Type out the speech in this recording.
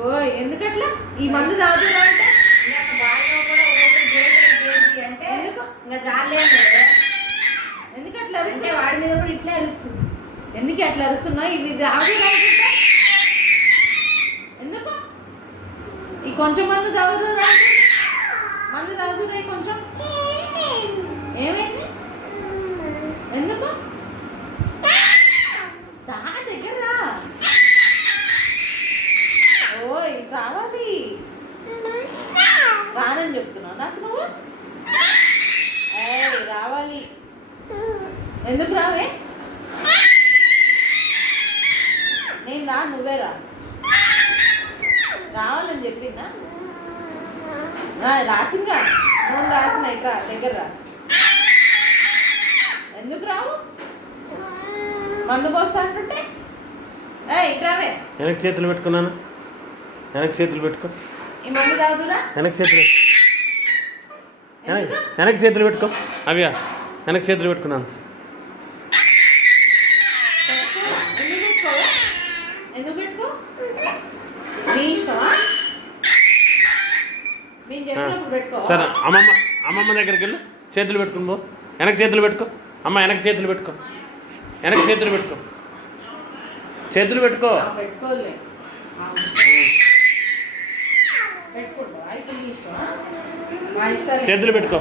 ఓ ఎందుకట్లా ఈ మందు తాగుతున్నా అంటే అంటే ఎందుకు ఇంకా జాలేదు ఎందుకు అట్లా అంటే అరుస్తున్నావు? వాడి మీద కూడా ఇట్లా అరుస్తుంది. ఎందుకు అట్లా అరుస్తున్నావు? ఇవి తాగుతుంటే ఎందుకు ఈ కొంచెం మందు తాగుతున్నా మందు తాగుతున్నాయి కొంచెం ఏమైంది ఎందుకు దా దగ్గర రా. ఓయ్ రావాలి రానని చెప్తున్నావు నాకు నువ్వు ఏయ్ రావాలి ఎందుకు రావే నేను రా నువ్వే రా రావాలని చెప్పిందా రాసింగా నువ్వు రాసిన ఇట్రా దగ్గర రా ఎందుకు రావు మందు పోస్తా అంటుంటే ఇట్రావే వెనక్కి చేతులు పెట్టుకున్నాను. వెనక్కి చేతులు పెట్టుకో. ఈ మందు తాగుతురా వెనక్కి చేతులు వెనక్కి చేతులు పెట్టుకో. అవియా వెనక్కి చేతులు పెట్టుకున్నాను. ఎందుకు పెట్టుకో నీ ఇష్టమా మేము చెప్పినప్పుడు పెట్టుకో. సరే అమ్మమ్మ దగ్గరికి వెళ్ళు. చేతులు పెట్టుకుని పో. వెనక్కి చేతులు పెట్టుకో. అమ్మ వెనక్కి చేతులు పెట్టుకో. వెనక్కి చేతులు పెట్టుకో. చేతులు పెట్టుకో. పెట్టుకోలే పెట్టుకుంటా అయితే నీ ఇష్టమా మా ఇష్టాలు చేతులు పెట్టుకో.